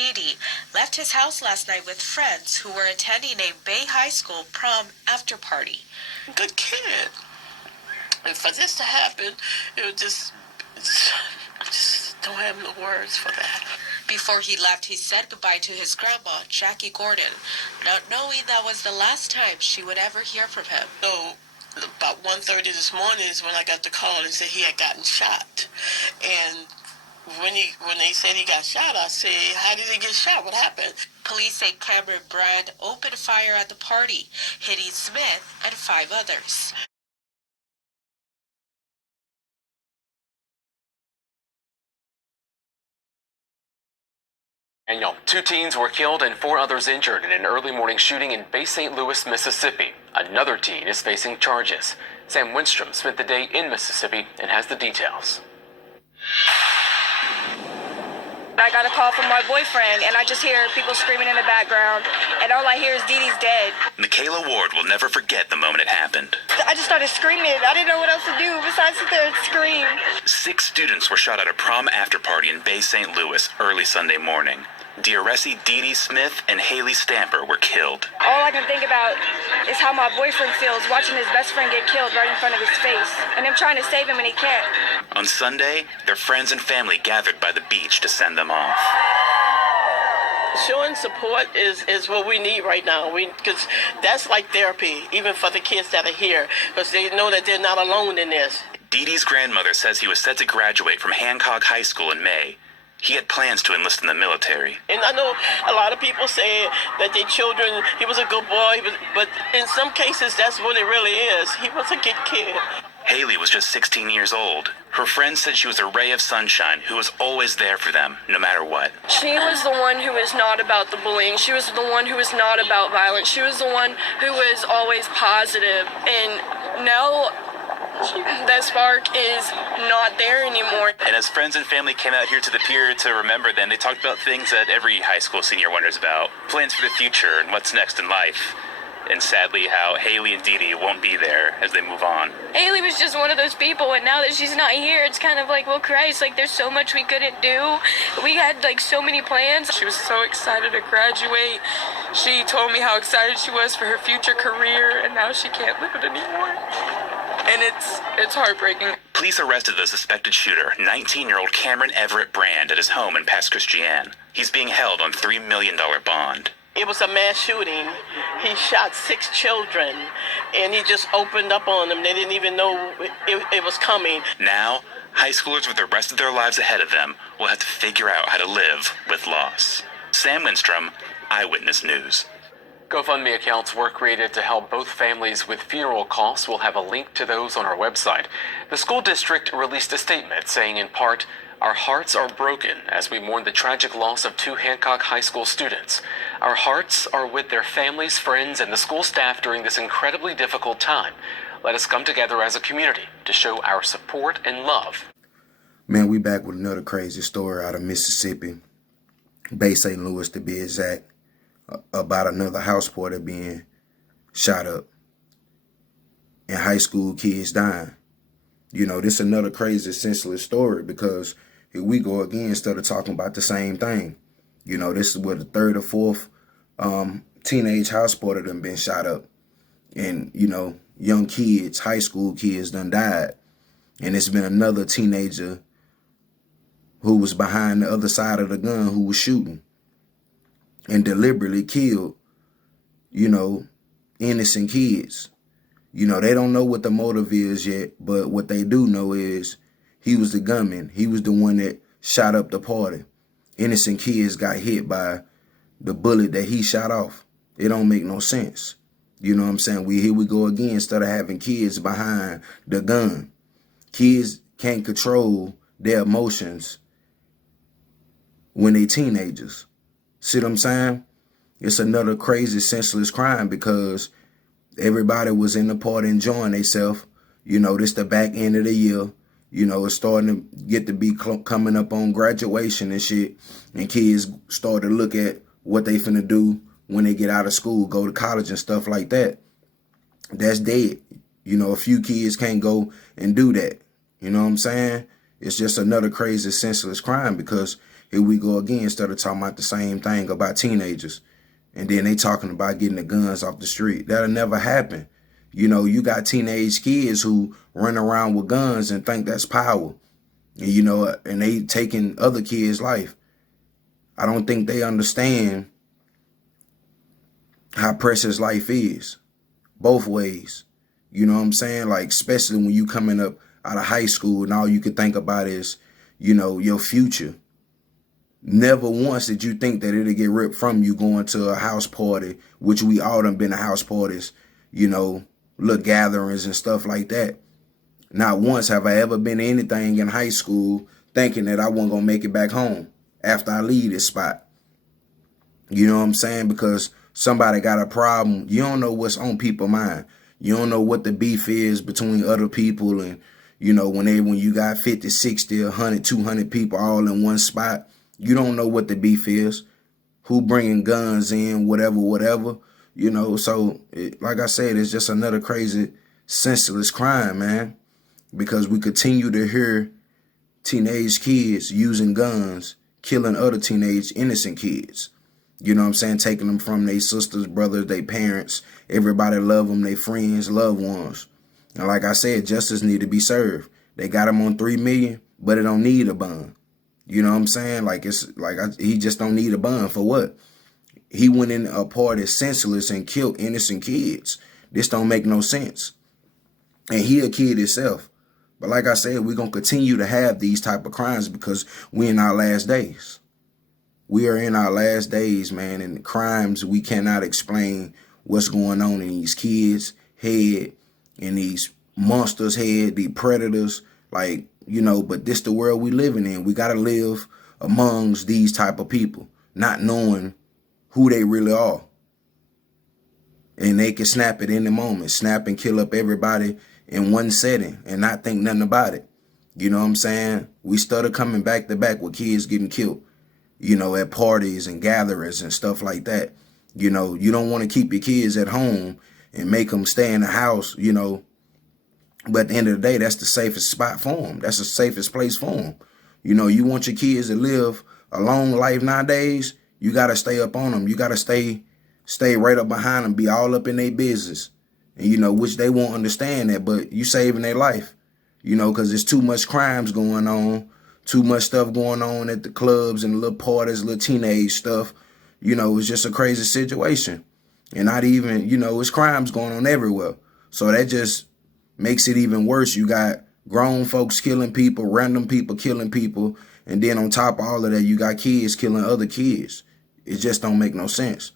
Dee Dee, left his house last night with friends who were attending a Bay High School prom after party. Good kid. And for this to happen, I just don't have no words for that. Before he left, he said goodbye to his grandma, Jackie Gordon, not knowing that was the last time she would ever hear from him. So about 1:30 this morning is when I got the call and said he had gotten shot. And when they said he got shot, I said, how did he get shot? What happened? Police say Cameron Brand opened fire at the party, hitting Smith and 5 others. And 2 teens were killed and 4 others injured in an early morning shooting in Bay St. Louis, Mississippi. Another teen is facing charges. Sam Winstrom spent the day in Mississippi and has the details. I got a call from my boyfriend, and I just hear people screaming in the background, and all I hear is Dee Dee's dead. Michaela Ward will never forget the moment it happened. I just started screaming. I didn't know what else to do besides sit there and scream. 6 students were shot at a prom after party in Bay St. Louis early Sunday morning. Diaresi Dee Dee Smith and Haeleigh Stamper were killed. All I can think about is how my boyfriend feels watching his best friend get killed right in front of his face, and him trying to save him and he can't. On Sunday, their friends and family gathered by the beach to send them off. Showing support is what we need right now, because that's like therapy, even for the kids that are here, because they know that they're not alone in this. Dee Dee's grandmother says he was set to graduate from Hancock High School in May. He had plans to enlist in the military. And I know a lot of people say that their children, he was a good boy, but in some cases, that's what it really is. He was a good kid. Haeleigh was just 16 years old. Her friends said she was a ray of sunshine who was always there for them, no matter what. She was the one who was not about the bullying. She was the one who was not about violence. She was the one who was always positive. And now that spark is not there anymore. And as friends and family came out here to the pier to remember them, they talked about things that every high school senior wonders about. Plans for the future and what's next in life. And sadly, how Haeleigh and Dee Dee won't be there as they move on. Haeleigh was just one of those people, and now that she's not here, it's kind of like, well, Christ, like, there's so much we couldn't do. We had, like, so many plans. She was so excited to graduate. She told me how excited she was for her future career, and now she can't live it anymore. And it's heartbreaking. Police arrested the suspected shooter, 19-year-old Cameron Everett Brand, at his home in Pass Christian. He's being held on $3 million bond. It was a mass shooting. He shot 6 children, and he just opened up on them. They didn't even know it was coming. Now, high schoolers with the rest of their lives ahead of them will have to figure out how to live with loss. Sam Winstrom, Eyewitness News. GoFundMe accounts were created to help both families with funeral costs. We'll have a link to those on our website. The school district released a statement saying, in part, "Our hearts are broken as we mourn the tragic loss of 2 Hancock High School students. Our hearts are with their families, friends, and the school staff during this incredibly difficult time. Let us come together as a community to show our support and love." Man, we back with another crazy story out of Mississippi, Bay St. Louis to be exact, about another house party being shot up and high school kids dying. You know, this is another crazy, senseless story because here we go again instead of talking about the same thing. You know, this is what the 3rd or 4th teenage house party done been shot up. And, you know, young kids, high school kids done died. And it's been another teenager who was behind the other side of the gun who was shooting and deliberately killed, you know, innocent kids. You know, they don't know what the motive is yet, but what they do know is he was the gunman. He was the one that shot up the party. Innocent kids got hit by the bullet that he shot off. It don't make no sense. You know what I'm saying? Here we go again, instead of having kids behind the gun. Kids can't control their emotions when they teenagers. See what I'm saying? It's another crazy, senseless crime because everybody was in the party enjoying themselves. You know, this the back end of the year. You know, it's starting to get to be coming up on graduation and shit. And kids start to look at what they finna do when they get out of school, go to college and stuff like that. That's dead. You know, a few kids can't go and do that. You know what I'm saying? It's just another crazy, senseless crime because Here we go again, instead of talking about the same thing about teenagers. And then they talking about getting the guns off the street. That'll never happen. You know, you got teenage kids who run around with guns and think that's power. And, you know, and they taking other kids' life. I don't think they understand how precious life is. Both ways. You know what I'm saying? Like, especially when you coming up out of high school and all you could think about is, you know, your future. Never once did you think that it'll get ripped from you going to a house party, which we all done been to house parties, you know, little gatherings and stuff like that. Not once have I ever been to anything in high school thinking that I wasn't going to make it back home after I leave this spot. You know what I'm saying? Because somebody got a problem. You don't know what's on people's mind. You don't know what the beef is between other people. And, you know, when you got 50, 60, 100, 200 people all in one spot, you don't know what the beef is, who bringing guns in, whatever, you know. So, like I said, it's just another crazy, senseless crime, man, because we continue to hear teenage kids using guns, killing other teenage innocent kids. You know what I'm saying? Taking them from their sisters, brothers, their parents. Everybody love them, their friends, loved ones. And like I said, justice need to be served. They got him on $3 million, but it don't need a bond. You know what I'm saying? Like, it's like he just don't need a bond for what? He went in a party senseless and killed innocent kids. This don't make no sense. And he a kid himself. But like I said, we're going to continue to have these type of crimes because we're in our last days. We are in our last days, man, and the crimes, we cannot explain what's going on in these kids' head, in these monsters' head, the predators, like, you know, but this the world we living in. We got to live amongst these type of people, not knowing who they really are. And they can snap it in the moment, snap and kill up everybody in one setting and not think nothing about it. You know what I'm saying? We started coming back to back with kids getting killed, you know, at parties and gatherings and stuff like that. You know, you don't want to keep your kids at home and make them stay in the house, you know. But at the end of the day, that's the safest spot for them. That's the safest place for them. You know, you want your kids to live a long life nowadays, you got to stay up on them. You got to stay right up behind them, be all up in their business. And, you know, which they won't understand that, but you saving their life, you know, because there's too much crimes going on, too much stuff going on at the clubs and little parties, little teenage stuff. You know, it's just a crazy situation. And not even, you know, it's crimes going on everywhere. So that just makes it even worse. You got grown folks killing people, random people killing people. And then on top of all of that, you got kids killing other kids. It just don't make no sense.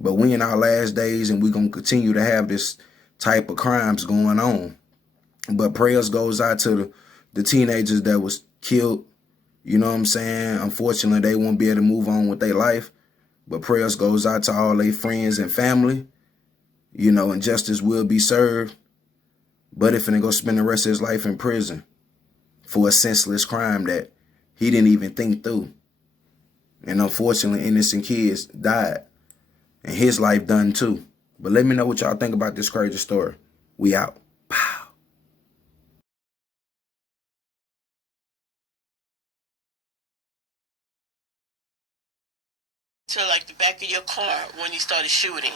But we in our last days and we're going to continue to have this type of crimes going on. But prayers goes out to the teenagers that was killed. You know what I'm saying? Unfortunately, they won't be able to move on with their life. But prayers goes out to all their friends and family. You know, and justice will be served. But if they go spend the rest of his life in prison for a senseless crime that he didn't even think through. And unfortunately, innocent kids died. And his life done too. But let me know what y'all think about this crazy story. We out. Pow. To like the back of your car when he started shooting.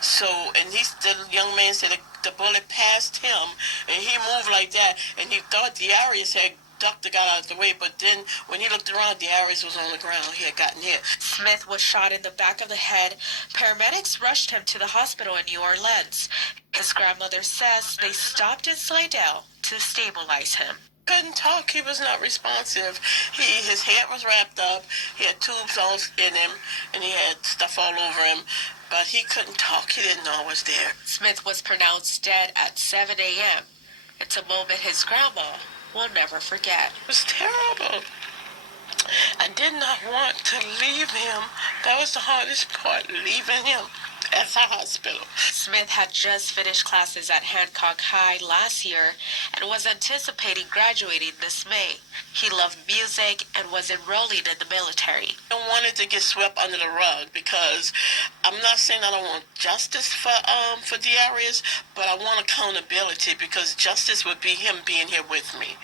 So, and the young man said the bullet passed him, and he moved like that, and he thought Darius had ducked and got out of the way, but then when he looked around, Darius was on the ground. He had gotten hit. Smith was shot in the back of the head. Paramedics rushed him to the hospital in New Orleans. His grandmother says they stopped in Slidell to stabilize him. Couldn't talk. He was not responsive. His head was wrapped up. He had tubes all in him, and he had stuff all over him. But he couldn't talk. He didn't know I was there. Smith was pronounced dead at 7 a.m. It's a moment his grandma will never forget. It was terrible. I did not want to leave him. That was the hardest part, leaving him at the hospital. Smith had just finished classes at Hancock High last year and was anticipating graduating this May. He loved music and was enrolling in the military. I wanted to get swept under the rug because I'm not saying I don't want justice for Darius, but I want accountability because justice would be him being here with me.